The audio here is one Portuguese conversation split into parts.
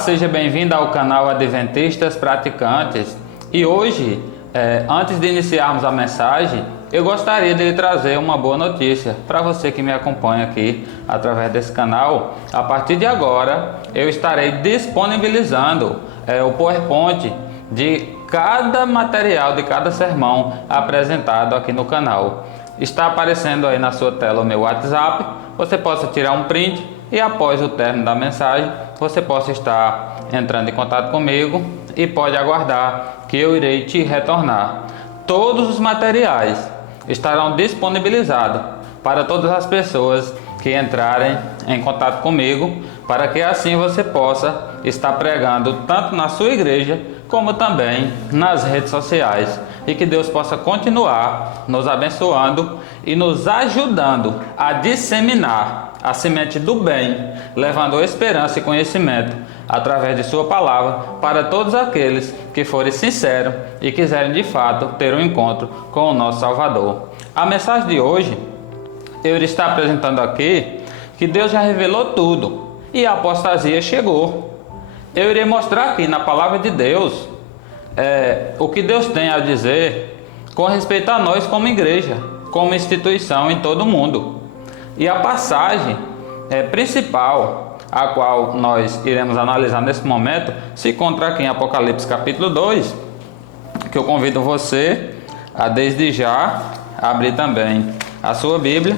Seja bem-vindo ao canal Adventistas Praticantes. E hoje, antes de iniciarmos a mensagem, eu gostaria de lhe trazer uma boa notícia para você que me acompanha aqui através desse canal. A partir de agora, eu estarei disponibilizando o PowerPoint de cada material, de cada sermão apresentado aqui no canal. Está aparecendo aí na sua tela o meu WhatsApp. Você possa tirar um print e após o término da mensagem, você possa estar entrando em contato comigo e pode aguardar que eu irei te retornar. Todos os materiais estarão disponibilizados para todas as pessoas que entrarem em contato comigo, para que assim você possa estar pregando tanto na sua igreja como também nas redes sociais, e que Deus possa continuar nos abençoando e nos ajudando a disseminar a semente do bem, levando esperança e conhecimento através de sua palavra para todos aqueles que forem sinceros e quiserem de fato ter um encontro com o nosso Salvador. A mensagem de hoje, eu estou apresentando aqui que Deus já revelou tudo e a apostasia chegou. Eu irei mostrar aqui na palavra de Deus o que Deus tem a dizer com respeito a nós como igreja, como instituição em todo o mundo. E a passagem principal, a qual nós iremos analisar nesse momento, se encontra aqui em Apocalipse capítulo 2, que eu convido você a desde já abrir também a sua Bíblia,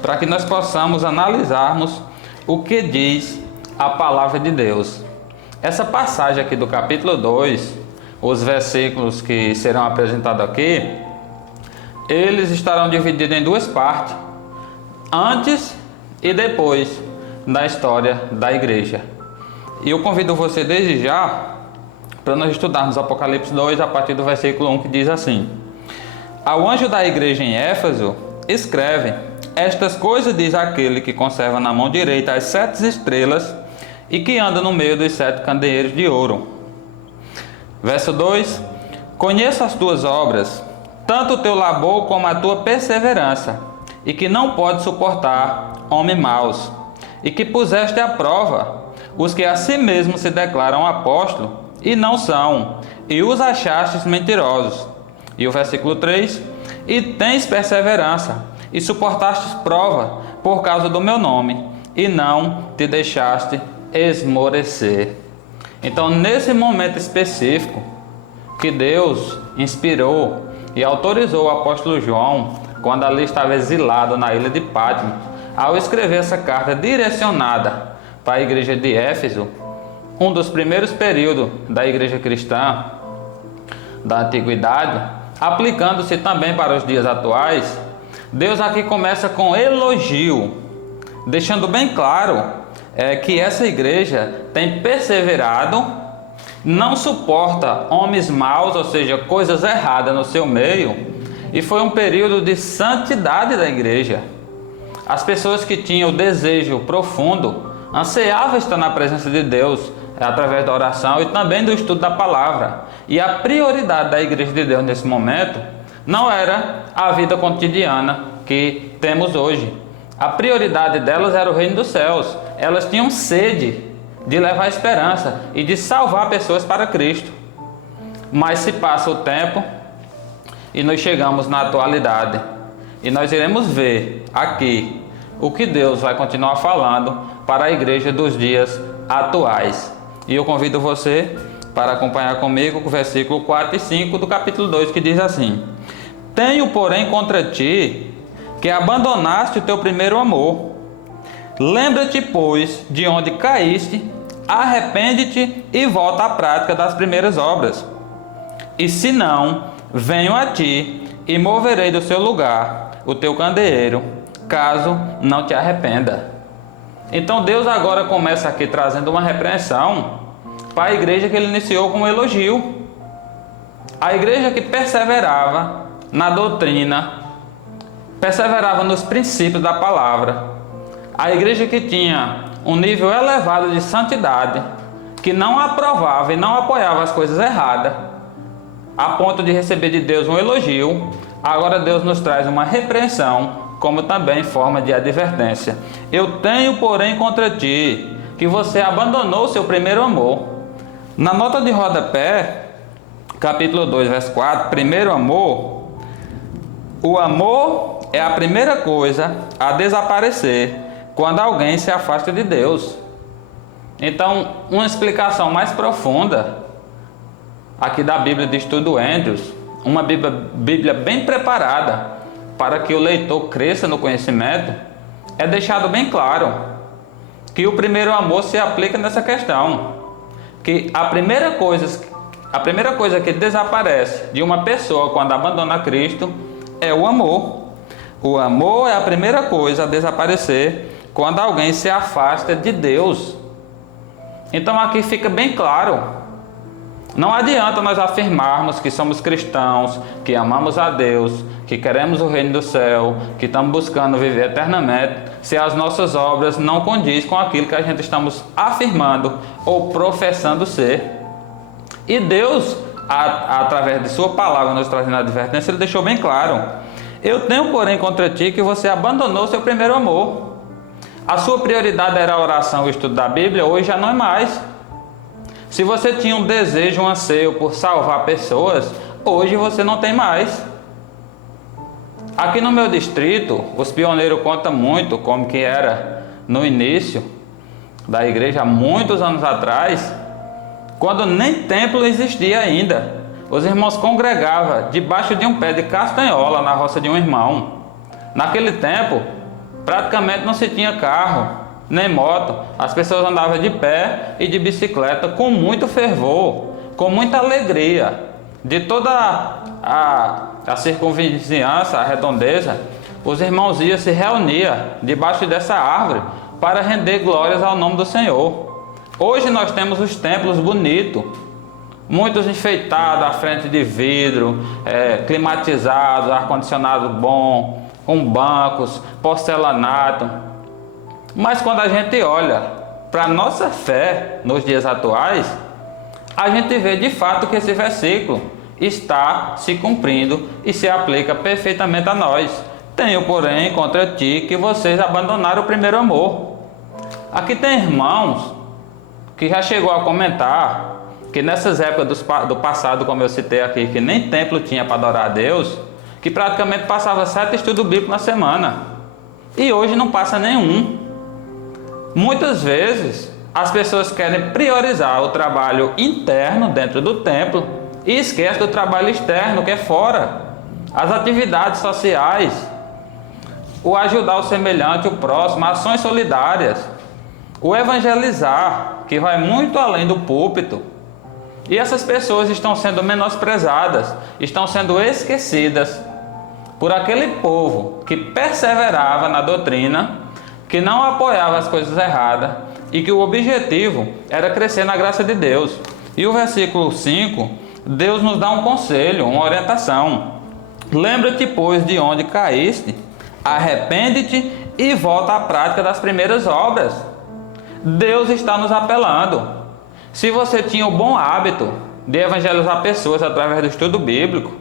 para que nós possamos analisarmos o que diz a palavra de Deus. Essa passagem aqui do capítulo 2, os versículos que serão apresentados aqui, eles estarão divididos em duas partes, antes e depois da história da igreja. E eu convido você desde já para nós estudarmos Apocalipse 2 a partir do versículo 1, que diz assim: Ao anjo da igreja em Éfeso escreve: Estas coisas diz aquele que conserva na mão direita as 7 estrelas e que anda no meio dos 7 candeeiros de ouro. Verso 2: Conheço as tuas obras, tanto o teu labor como a tua perseverança, e que não pode suportar homens maus, e que puseste à prova os que a si mesmos se declaram apóstolos e não são, e os achastes mentirosos. E o versículo 3: E tens perseverança, e suportastes prova por causa do meu nome, e não te deixaste esmorecer. Então, nesse momento específico que Deus inspirou e autorizou o apóstolo João, quando ali estava exilado na ilha de Patmos, ao escrever essa carta direcionada para a igreja de Éfeso, um dos primeiros períodos da igreja cristã da antiguidade, aplicando-se também para os dias atuais, Deus aqui começa com elogio, deixando bem claro que essa igreja tem perseverado, não suporta homens maus, ou seja, coisas erradas no seu meio, e foi um período de santidade da igreja. As pessoas que tinham o desejo profundo, ansiavam estar na presença de Deus, através da oração e também do estudo da palavra. E a prioridade da igreja de Deus nesse momento não era a vida cotidiana que temos hoje. A prioridade delas era o reino dos céus. Elas tinham sede de levar esperança e de salvar pessoas para Cristo. Mas se passa o tempo e nós chegamos na atualidade, e nós iremos ver aqui o que Deus vai continuar falando para a igreja dos dias atuais. E eu convido você para acompanhar comigo o versículo 4 e 5 do capítulo 2, que diz assim: Tenho, porém, contra ti que abandonaste o teu primeiro amor. Lembra-te, pois, de onde caíste, arrepende-te e volta à prática das primeiras obras. E se não, venho a ti e moverei do seu lugar o teu candeeiro, caso não te arrependa. Então Deus agora começa aqui trazendo uma repreensão para a igreja que ele iniciou com um elogio. A igreja que perseverava na doutrina, perseverava nos princípios da palavra. A igreja que tinha um nível elevado de santidade, que não aprovava e não apoiava as coisas erradas, a ponto de receber de Deus um elogio, agora Deus nos traz uma repreensão, como também forma de advertência. Eu tenho, porém, contra ti que você abandonou o seu primeiro amor. Na nota de rodapé, capítulo 2, verso 4, primeiro amor, o amor é a primeira coisa a desaparecer quando alguém se afasta de Deus. Então, uma explicação mais profunda aqui da Bíblia de Estudo Andrews, uma Bíblia bem preparada para que o leitor cresça no conhecimento, é deixado bem claro que o primeiro amor se aplica nessa questão, que a primeira coisa que desaparece de uma pessoa quando abandona Cristo é o amor. O amor é a primeira coisa a desaparecer quando alguém se afasta de Deus. Então aqui fica bem claro. Não adianta nós afirmarmos que somos cristãos, que amamos a Deus, que queremos o reino do céu, que estamos buscando viver eternamente, se as nossas obras não condizem com aquilo que a gente estamos afirmando ou professando ser. E Deus, através de sua palavra, nos trazendo a advertência, Ele deixou bem claro: eu tenho, porém, contra ti que você abandonou seu primeiro amor. A sua prioridade era a oração e o estudo da Bíblia, hoje já não é mais. Se você tinha um desejo, um anseio por salvar pessoas, hoje você não tem mais. Aqui no meu distrito, os pioneiros contam muito como que era no início da igreja, há muitos anos atrás, quando nem templo existia ainda. Os irmãos congregavam debaixo de um pé de castanhola na roça de um irmão. Naquele tempo, praticamente não se tinha carro, nem moto. As pessoas andavam de pé e de bicicleta com muito fervor, com muita alegria. De toda a circunvizinhança, a redondeza, os irmãos iam se reunir debaixo dessa árvore para render glórias ao nome do Senhor. Hoje nós temos os templos bonitos, muitos enfeitados, à frente de vidro, climatizados, ar-condicionado bom, com bancos, porcelanato. Mas quando a gente olha para a nossa fé nos dias atuais, a gente vê de fato que esse versículo está se cumprindo e se aplica perfeitamente a nós. Tenho, porém, contra ti que vocês abandonaram o primeiro amor. Aqui tem irmãos que já chegou a comentar que nessas épocas do passado, como eu citei aqui, que nem templo tinha para adorar a Deus, que praticamente passava 7 estudos bíblicos na semana. E hoje não passa nenhum. Muitas vezes as pessoas querem priorizar o trabalho interno dentro do templo e esquecem do trabalho externo, que é fora. As atividades sociais, o ajudar o semelhante, o próximo, ações solidárias, o evangelizar, que vai muito além do púlpito. E essas pessoas estão sendo menosprezadas, estão sendo esquecidas por aquele povo que perseverava na doutrina, que não apoiava as coisas erradas e que o objetivo era crescer na graça de Deus. E o versículo 5, Deus nos dá um conselho, uma orientação. Lembra-te, pois, de onde caíste, arrepende-te e volta à prática das primeiras obras. Deus está nos apelando. Se você tinha o bom hábito de evangelizar pessoas através do estudo bíblico,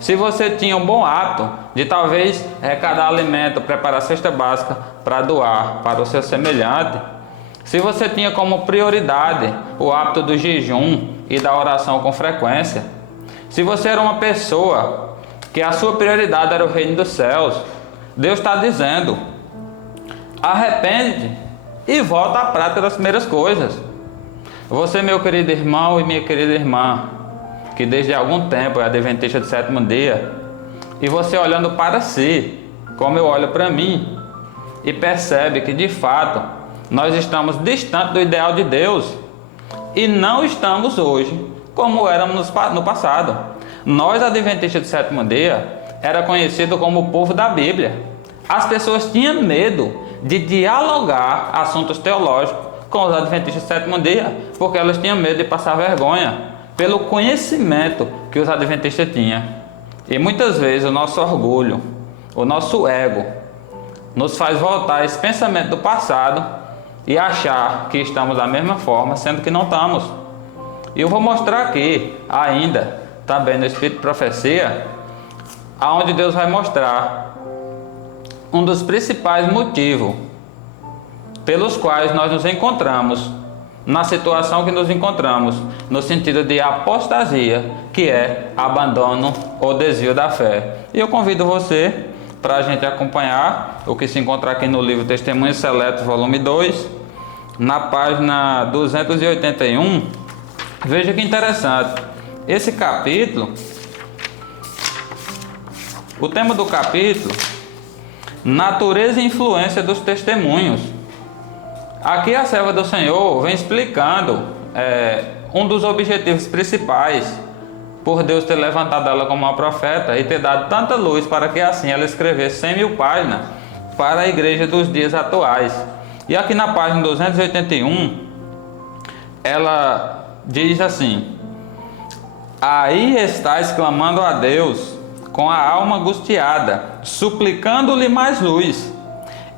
se você tinha um bom hábito de talvez arrecadar alimento, preparar cesta básica para doar para o seu semelhante, se você tinha como prioridade o hábito do jejum e da oração com frequência, se você era uma pessoa que a sua prioridade era o reino dos céus, Deus está dizendo: arrepende e volta à prática das primeiras coisas. Você, meu querido irmão e minha querida irmã, que desde algum tempo é adventista do sétimo dia, e você olhando para si, como eu olho para mim, e percebe que de fato nós estamos distantes do ideal de Deus, e não estamos hoje como éramos no passado. Nós, adventistas do sétimo dia, era conhecido como o povo da Bíblia. As pessoas tinham medo de dialogar assuntos teológicos com os adventistas do sétimo dia, porque elas tinham medo de passar vergonha pelo conhecimento que os adventistas tinham. E muitas vezes o nosso orgulho, o nosso ego, nos faz voltar a esse pensamento do passado e achar que estamos da mesma forma, sendo que não estamos. E eu vou mostrar aqui, ainda, também no Espírito de Profecia, aonde Deus vai mostrar um dos principais motivos pelos quais nós nos encontramos, na situação que nos encontramos, no sentido de apostasia, que é abandono ou desvio da fé. E eu convido você para a gente acompanhar o que se encontra aqui no livro Testemunhos Seletos, volume 2, na página 281. Veja que interessante, esse capítulo, o tema do capítulo, natureza e influência dos testemunhos. Aqui a serva do Senhor vem explicando um dos objetivos principais por Deus ter levantado ela como uma profeta e ter dado tanta luz para que assim ela escrevesse 100.000 páginas para a igreja dos dias atuais. E aqui na página 281 ela diz assim: aí estáis clamando a Deus com a alma angustiada, suplicando-lhe mais luz.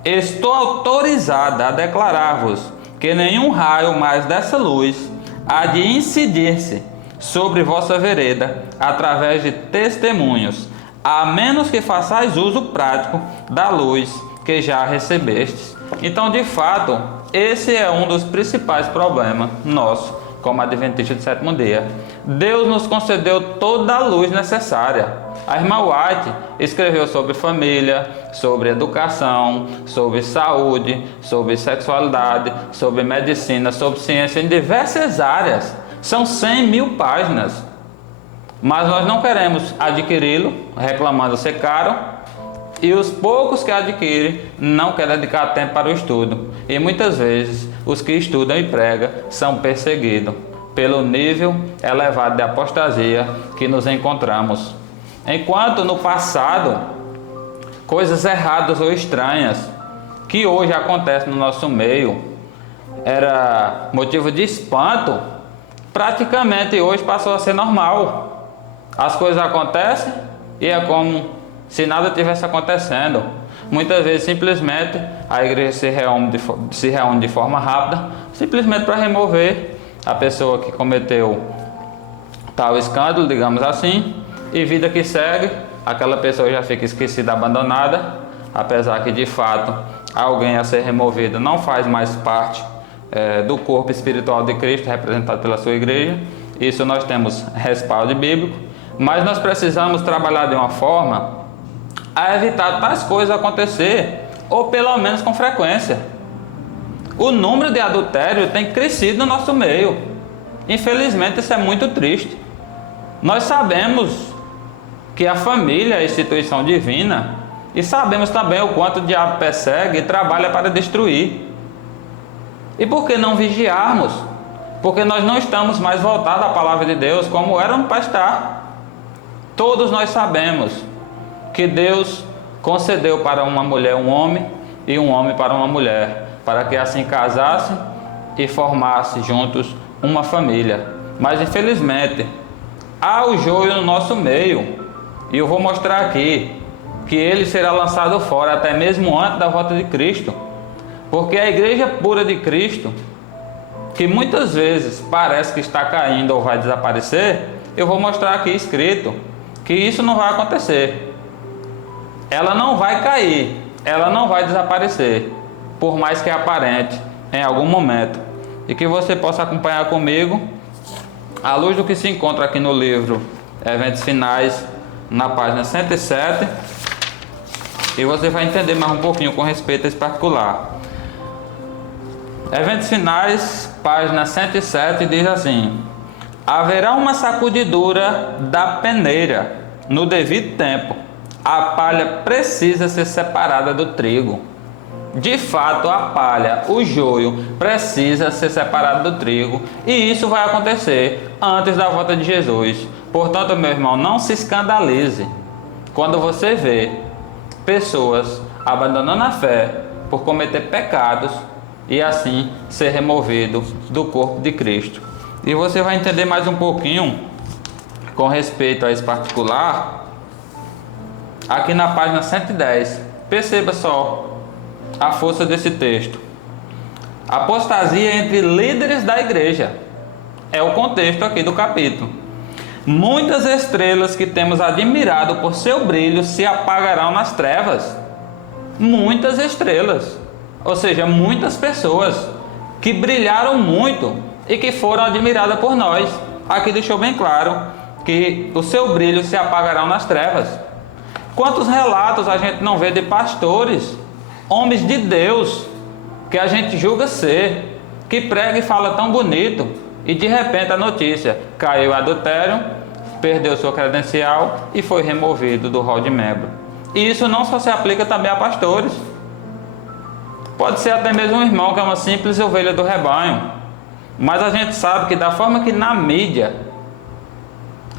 Estou autorizada a declarar-vos que nenhum raio mais dessa luz há de incidir-se sobre vossa vereda através de testemunhos, a menos que façais uso prático da luz que já recebestes. Então, de fato, esse é um dos principais problemas nossos como adventistas do sétimo dia. Deus nos concedeu toda a luz necessária. A irmã White escreveu sobre família, sobre educação, sobre saúde, sobre sexualidade, sobre medicina, sobre ciência, em diversas áreas. São 100.000 páginas. Mas nós não queremos adquiri-lo, reclamando ser caro, e os poucos que adquirem não querem dedicar tempo para o estudo. E muitas vezes os que estudam e pregam são perseguidos pelo nível elevado de apostasia que nos encontramos. Enquanto no passado, coisas erradas ou estranhas que hoje acontecem no nosso meio era motivo de espanto, praticamente hoje passou a ser normal. As coisas acontecem e é como se nada tivesse acontecendo. Muitas vezes simplesmente a igreja se reúne de forma rápida, simplesmente para remover a pessoa que cometeu tal escândalo, digamos assim, e vida que segue, aquela pessoa já fica esquecida, abandonada, apesar que de fato alguém a ser removido não faz mais parte do corpo espiritual de Cristo, representado pela sua igreja. Isso nós temos respaldo bíblico, mas nós precisamos trabalhar de uma forma a evitar tais coisas acontecer, ou pelo menos com frequência. O número de adultério tem crescido no nosso meio. Infelizmente isso é muito triste. Nós sabemos que a família é a instituição divina e sabemos também o quanto o diabo persegue e trabalha para destruir. E por que não vigiarmos? Porque nós não estamos mais voltados à palavra de Deus como éramos para estar. Todos nós sabemos que Deus concedeu para uma mulher um homem e um homem para uma mulher, para que assim casassem e formassem juntos uma família. Mas infelizmente há o joio no nosso meio, e eu vou mostrar aqui que ele será lançado fora até mesmo antes da volta de Cristo, porque a igreja pura de Cristo, que muitas vezes parece que está caindo ou vai desaparecer, eu vou mostrar aqui escrito que isso não vai acontecer. Ela não vai cair, ela não vai desaparecer, por mais que aparente em algum momento. E que você possa acompanhar comigo, à luz do que se encontra aqui no livro Eventos Finais, na página 107, e você vai entender mais um pouquinho com respeito a esse particular. Eventos Finais, página 107, diz assim: haverá uma sacudidura da peneira no devido tempo. A palha precisa ser separada do trigo. De fato, a palha, o joio, precisa ser separado do trigo, e isso vai acontecer antes da volta de Jesus. Portanto, meu irmão, não se escandalize quando você vê pessoas abandonando a fé por cometer pecados e assim ser removido do corpo de Cristo. E você vai entender mais um pouquinho com respeito a esse particular aqui na página 110. Perceba só a força desse texto. Apostasia entre líderes da igreja é o contexto aqui do capítulo. Muitas estrelas que temos admirado por seu brilho se apagarão nas trevas. Muitas estrelas. ou seja, muitas pessoas que brilharam muito e que foram admiradas por nós. Aqui deixou bem claro que o seu brilho se apagará nas trevas. Quantos relatos a gente não vê de pastores, homens de Deus, que a gente julga ser, que prega e fala tão bonito, e de repente a notícia: caiu adultério, perdeu sua credencial e foi removido do rol de membro. E isso não só se aplica também a pastores. Pode ser até mesmo um irmão que é uma simples ovelha do rebanho. Mas a gente sabe que da forma que na mídia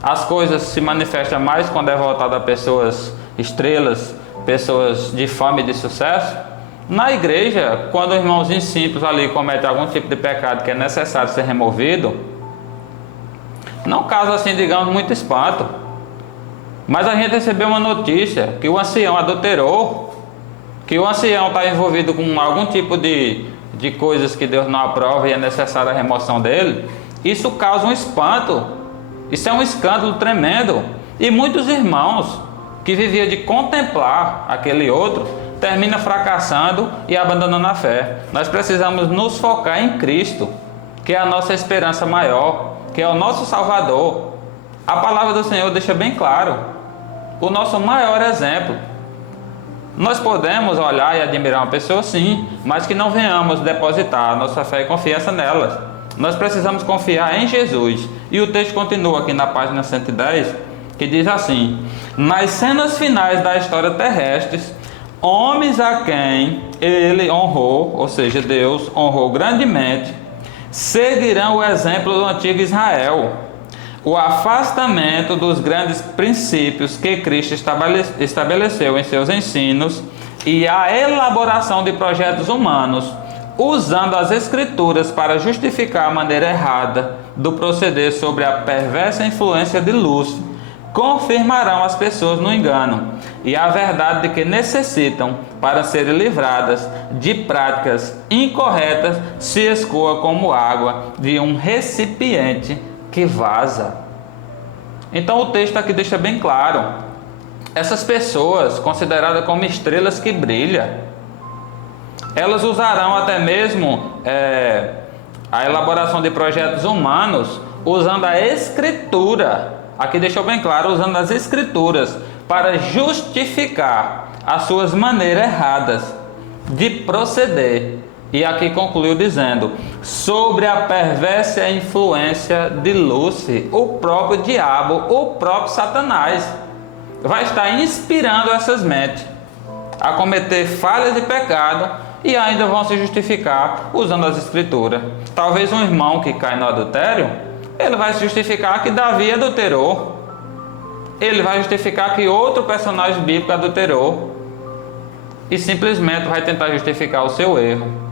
as coisas se manifestam mais quando é voltado a pessoas estrelas, pessoas de fama e de sucesso, na igreja, quando o irmãozinho simples ali comete algum tipo de pecado que é necessário ser removido, não causa assim, digamos, muito espanto. Mas a gente recebeu uma notícia que o ancião adulterou, que o ancião está envolvido com algum tipo de coisas que Deus não aprova e é necessária a remoção dele. Isso causa um espanto. Isso é um escândalo tremendo. E muitos irmãos que viviam de contemplar aquele outro termina fracassando e abandonando a fé. Nós precisamos nos focar em Cristo, que é a nossa esperança maior, que é o nosso Salvador. A palavra do Senhor deixa bem claro, o nosso maior exemplo. Nós podemos olhar e admirar uma pessoa, sim, mas que não venhamos depositar nossa fé e confiança nelas. Nós precisamos confiar em Jesus. E o texto continua aqui na página 110, que diz assim: nas cenas finais da história terrestre, homens a quem ele honrou, ou seja, Deus honrou grandemente, seguirão o exemplo do antigo Israel. O afastamento dos grandes princípios que Cristo estabeleceu em seus ensinos e a elaboração de projetos humanos, usando as Escrituras para justificar a maneira errada do proceder sobre a perversa influência de Lúcifer, confirmarão as pessoas no engano e a verdade de que necessitam para serem livradas de práticas incorretas se escoa como água de um recipiente que vaza. Então o texto aqui deixa bem claro: essas pessoas consideradas como estrelas que brilham, elas usarão até mesmo a elaboração de projetos humanos usando a Escritura. Aqui deixou bem claro, usando as Escrituras para justificar as suas maneiras erradas de proceder. E aqui concluiu dizendo: sobre a perversa influência de Lúcifer, o próprio diabo, o próprio Satanás, vai estar inspirando essas mentes a cometer falhas de pecado e ainda vão se justificar usando as Escrituras. Talvez um irmão que cai no adultério, ele vai se justificar que Davi adulterou. Ele vai justificar que outro personagem bíblico adulterou. E simplesmente vai tentar justificar o seu erro.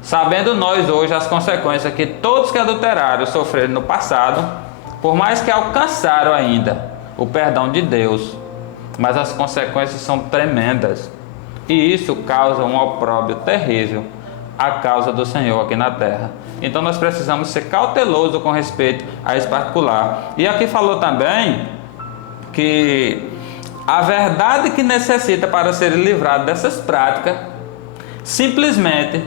Sabendo nós hoje as consequências que todos que adulteraram sofreram no passado, por mais que alcançaram ainda o perdão de Deus, mas as consequências são tremendas. E isso causa um opróbrio terrível à causa do Senhor aqui na terra. Então nós precisamos ser cautelosos com respeito a esse particular. E aqui falou também que a verdade que necessita para ser livrado dessas práticas simplesmente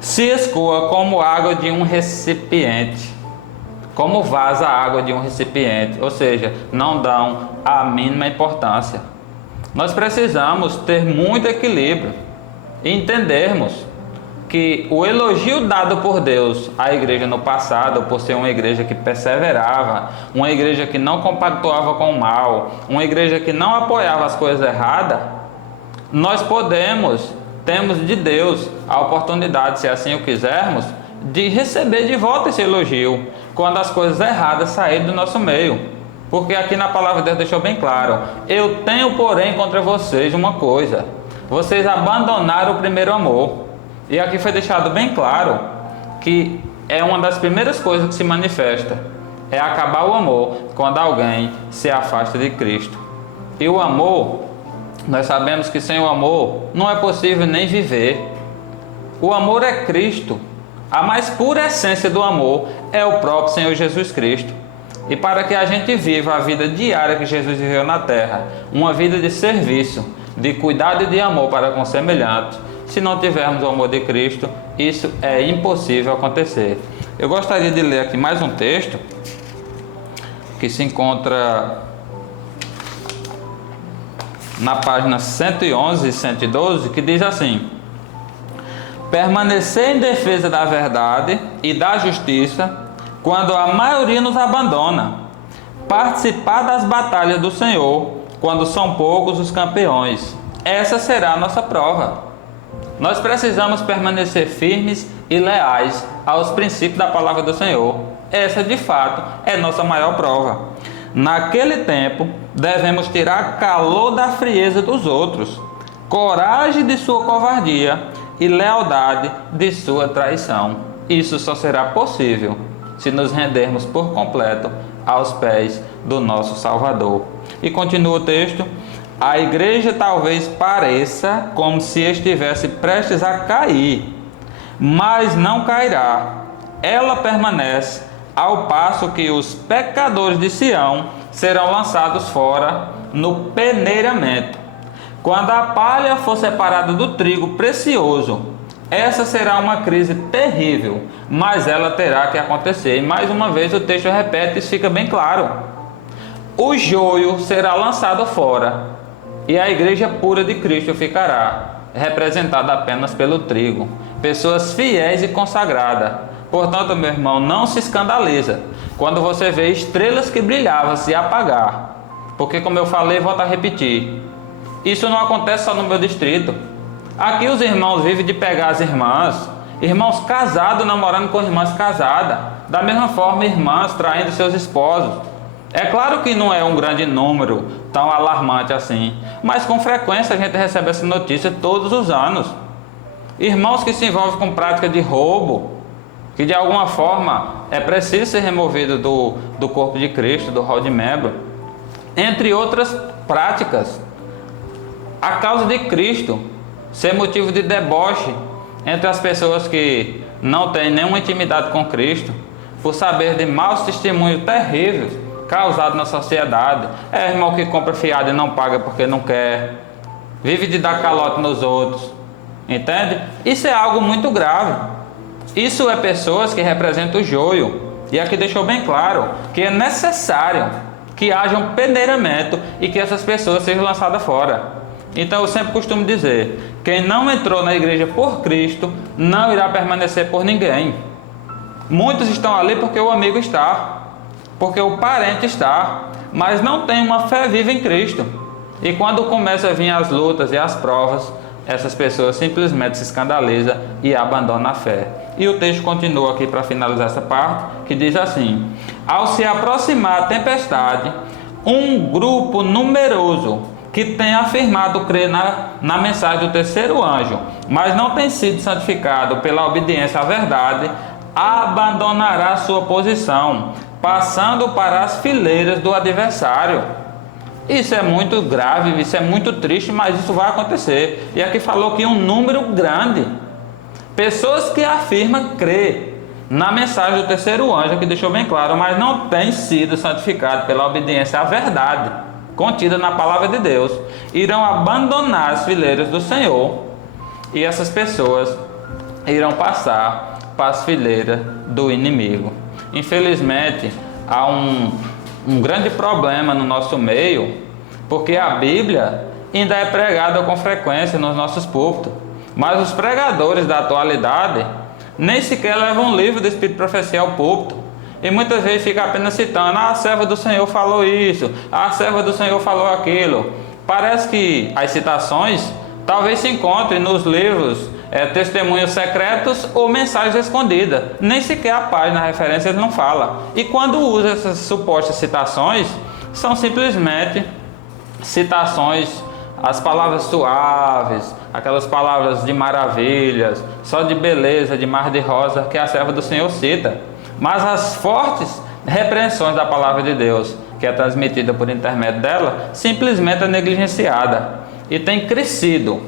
se escoa como água de um recipiente, como vaza a água de um recipiente, ou seja, não dão a mínima importância. Nós precisamos ter muito equilíbrio e entendermos que o elogio dado por Deus à igreja no passado, por ser uma igreja que perseverava, uma igreja que não compactuava com o mal, uma igreja que não apoiava as coisas erradas, nós temos de Deus a oportunidade, se assim o quisermos, de receber de volta esse elogio quando as coisas erradas saírem do nosso meio. Porque aqui na palavra de Deus deixou bem claro: eu tenho porém contra vocês uma coisa: vocês abandonaram o primeiro amor. E aqui foi deixado bem claro que é uma das primeiras coisas que se manifesta, é acabar o amor quando alguém se afasta de Cristo. E o amor, nós sabemos que sem o amor não é possível nem viver. O amor é Cristo. A mais pura essência do amor é o próprio Senhor Jesus Cristo. E para que a gente viva a vida diária que Jesus viveu na terra, uma vida de serviço, de cuidado e de amor para com semelhantes, Se não tivermos o amor de Cristo, isso é impossível acontecer. Eu gostaria de ler aqui mais um texto que se encontra na página 111 e 112, que diz assim: permanecer em defesa da verdade e da justiça quando a maioria nos abandona, participar das batalhas do Senhor quando são poucos os campeões. Essa será a nossa prova. Nós precisamos permanecer firmes e leais aos princípios da palavra do Senhor. Essa, de fato, é nossa maior prova. Naquele tempo, devemos tirar calor da frieza dos outros, coragem de sua covardia e lealdade de sua traição. Isso só será possível se nos rendermos por completo aos pés do nosso Salvador. E continua o texto: a igreja talvez pareça como se estivesse prestes a cair, mas não cairá. Ela permanece, ao passo que os pecadores de Sião serão lançados fora no peneiramento. Quando a palha for separada do trigo precioso, essa será uma crise terrível, mas ela terá que acontecer. E mais uma vez o texto repete, isso fica bem claro. O joio será lançado fora e a igreja pura de Cristo ficará, representada apenas pelo trigo. Pessoas fiéis e consagradas. Portanto, meu irmão, não se escandaliza quando você vê estrelas que brilhavam se apagar. Porque, como eu falei, volto a repetir, isso não acontece só no meu distrito. Aqui os irmãos vivem de pegar as irmãs, irmãos casados namorando com irmãs casadas. Da mesma forma, irmãs traindo seus esposos. É claro que não é um grande número tão alarmante assim, mas com frequência a gente recebe essa notícia todos os anos. Irmãos que se envolvem com prática de roubo, que de alguma forma é preciso ser removido do corpo de Cristo, do rol de membro, entre outras práticas. A causa de Cristo ser motivo de deboche entre as pessoas que não têm nenhuma intimidade com Cristo, por saber de maus testemunhos terríveis causados na sociedade. É irmão que compra fiado e não paga porque não quer, vive de dar calote nos outros, entende? Isso é algo muito grave. Isso é pessoas que representam o joio. E aqui deixou bem claro que é necessário que haja um peneiramento e que essas pessoas sejam lançadas fora. Então eu sempre costumo dizer, quem não entrou na igreja por Cristo, não irá permanecer por ninguém. Muitos estão ali porque o amigo está, porque o parente está, mas não tem uma fé viva em Cristo. E quando começam a vir as lutas e as provas, essas pessoas simplesmente se escandalizam e abandonam a fé. E o texto continua aqui para finalizar essa parte, que diz assim: ao se aproximar a tempestade, um grupo numeroso que tem afirmado crer na mensagem do terceiro anjo, mas não tem sido santificado pela obediência à verdade, abandonará sua posição, passando para as fileiras do adversário. Isso é muito grave, isso é muito triste, mas isso vai acontecer. E aqui falou que um número grande, pessoas que afirmam crer na mensagem do terceiro anjo, que deixou bem claro, mas não tem sido santificado pela obediência à verdade contida na palavra de Deus, irão abandonar as fileiras do Senhor, e essas pessoas irão passar para as fileiras do inimigo. Infelizmente, há um grande problema no nosso meio, porque a Bíblia ainda é pregada com frequência nos nossos púlpitos, mas os pregadores da atualidade nem sequer levam um livro do Espírito de Profecia ao púlpito, e muitas vezes fica apenas citando: a serva do Senhor falou isso, a serva do Senhor falou aquilo. Parece que as citações talvez se encontrem nos livros Testemunhos Secretos ou Mensagens Escondidas. Nem sequer a página, a referência, ele não fala. E quando usa essas supostas citações, são simplesmente citações, as palavras suaves, aquelas palavras de maravilhas, só de beleza, de mar de rosa, que a serva do Senhor cita. Mas as fortes repreensões da palavra de Deus, que é transmitida por intermédio dela, simplesmente é negligenciada. E tem crescido,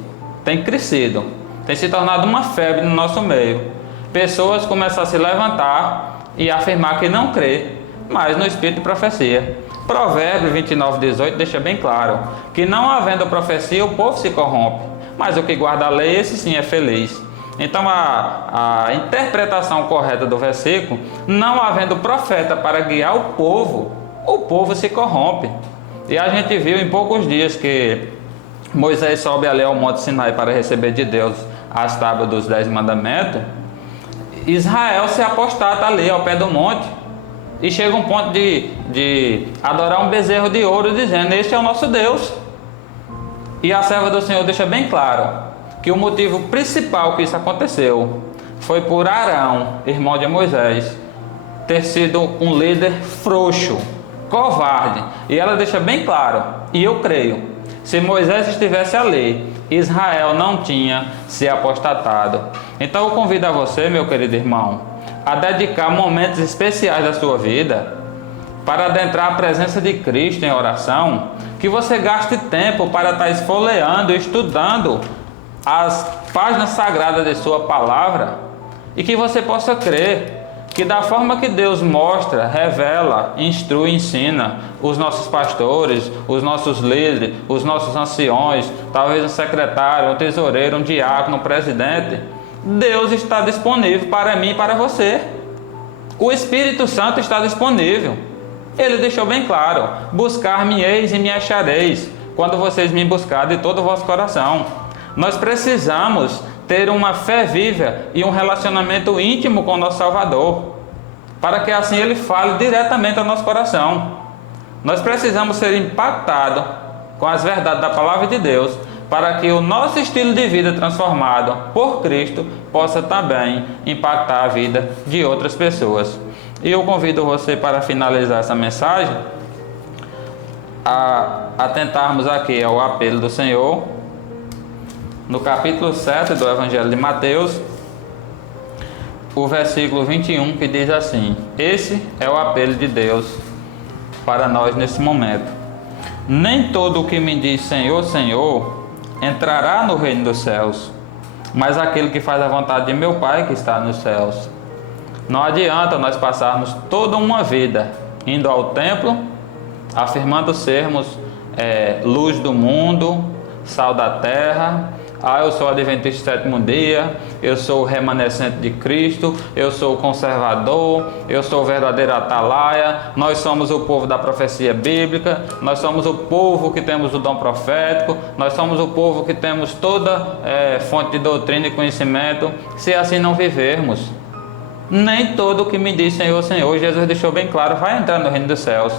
tem se tornado uma febre no nosso meio. Pessoas começam a se levantar e afirmar que não crê mais no Espírito de Profecia. Provérbios 29:18 deixa bem claro que não havendo profecia o povo se corrompe, mas o que guarda a lei, esse sim é feliz. Então a interpretação correta do versículo, não havendo profeta para guiar o povo se corrompe. E a gente viu em poucos dias que Moisés sobe ali ao Monte Sinai para receber de Deus as tábuas dos 10 mandamentos. Israel se apostata ali ao pé do monte e chega um ponto de adorar um bezerro de ouro, dizendo: este é o nosso Deus. E a serva do Senhor deixa bem claro que o motivo principal que isso aconteceu foi por Arão, irmão de Moisés, ter sido um líder frouxo, covarde. E ela deixa bem claro, e eu creio, se Moisés estivesse ali, Israel não tinha se apostatado. Então eu convido a você, meu querido irmão, a dedicar momentos especiais da sua vida para adentrar a presença de Cristo em oração, que você gaste tempo para estar esfolheando, estudando as páginas sagradas de sua palavra, e que você possa crer que da forma que Deus mostra, revela, instrui, ensina os nossos pastores, os nossos líderes, os nossos anciões, talvez um secretário, um tesoureiro, um diácono, um presidente, Deus está disponível para mim e para você. O Espírito Santo está disponível. Ele deixou bem claro: buscar-me-eis e me achareis, quando vocês me buscarem de todo o vosso coração. Nós precisamos ter uma fé viva e um relacionamento íntimo com o nosso Salvador, para que assim Ele fale diretamente ao nosso coração. Nós precisamos ser impactados com as verdades da Palavra de Deus, para que o nosso estilo de vida transformado por Cristo possa também impactar a vida de outras pessoas. E eu convido você, para finalizar essa mensagem, a atentarmos aqui ao apelo do Senhor, no capítulo 7 do Evangelho de Mateus, o versículo 21, que diz assim: esse é o apelo de Deus para nós nesse momento. Nem todo o que me diz Senhor, Senhor, entrará no reino dos céus, mas aquele que faz a vontade de meu Pai que está nos céus. Não adianta nós passarmos toda uma vida indo ao templo, afirmando sermos luz do mundo, sal da terra. Eu sou adventista do sétimo dia, eu sou o remanescente de Cristo, eu sou o conservador, eu sou o verdadeiro atalaia, nós somos o povo da profecia bíblica, nós somos o povo que temos o dom profético, nós somos o povo que temos toda fonte de doutrina e conhecimento. Se assim não vivermos, nem todo o que me diz Senhor, Senhor, Jesus deixou bem claro, vai entrar no reino dos céus.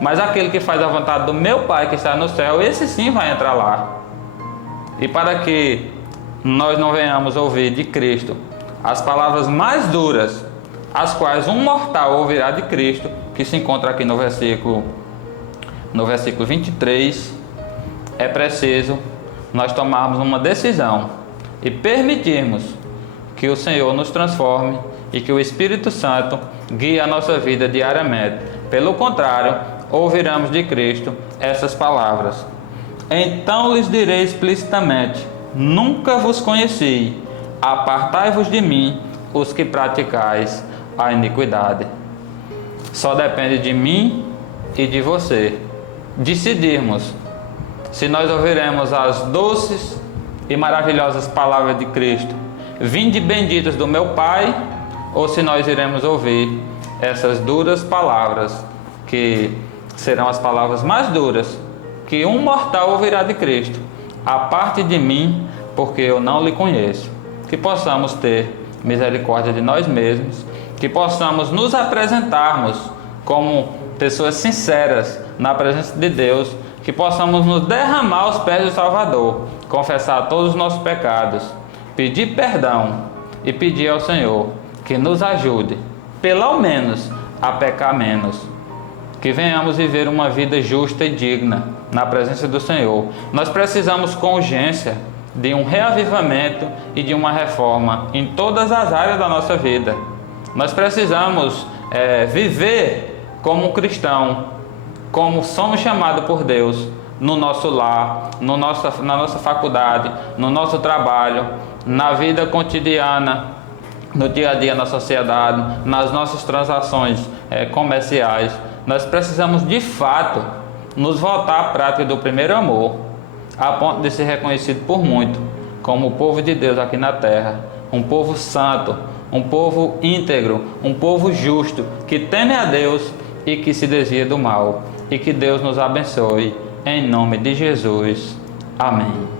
Mas aquele que faz a vontade do meu Pai que está no céu, esse sim vai entrar lá. E para que nós não venhamos ouvir de Cristo as palavras mais duras, as quais um mortal ouvirá de Cristo, que se encontra aqui no versículo 23, é preciso nós tomarmos uma decisão e permitirmos que o Senhor nos transforme e que o Espírito Santo guie a nossa vida diariamente. Pelo contrário, ouviremos de Cristo essas palavras: então lhes direi explicitamente: nunca vos conheci, apartai-vos de mim, os que praticais a iniquidade. Só depende de mim e de você decidirmos se nós ouviremos as doces e maravilhosas palavras de Cristo: vinde benditos do meu Pai, ou se nós iremos ouvir essas duras palavras, que serão as palavras mais duras que um mortal ouvirá de Cristo: aparte de mim, porque eu não lhe conheço. Que possamos ter misericórdia de nós mesmos, que possamos nos apresentarmos como pessoas sinceras na presença de Deus, que possamos nos derramar aos pés do Salvador, confessar todos os nossos pecados, pedir perdão e pedir ao Senhor que nos ajude, pelo menos, a pecar menos. Que venhamos viver uma vida justa e digna na presença do Senhor. Nós precisamos com urgência de um reavivamento e de uma reforma em todas as áreas da nossa vida. Nós precisamos viver como um cristão, como somos chamados por Deus, no nosso lar, na nossa faculdade, no nosso trabalho, na vida cotidiana, no dia a dia na sociedade, nas nossas transações comerciais. nós precisamos de fato nos voltar à prática do primeiro amor, a ponto de ser reconhecido por muito como o povo de Deus aqui na terra, um povo santo, um povo íntegro, um povo justo, que teme a Deus e que se desvia do mal. E que Deus nos abençoe, em nome de Jesus. Amém.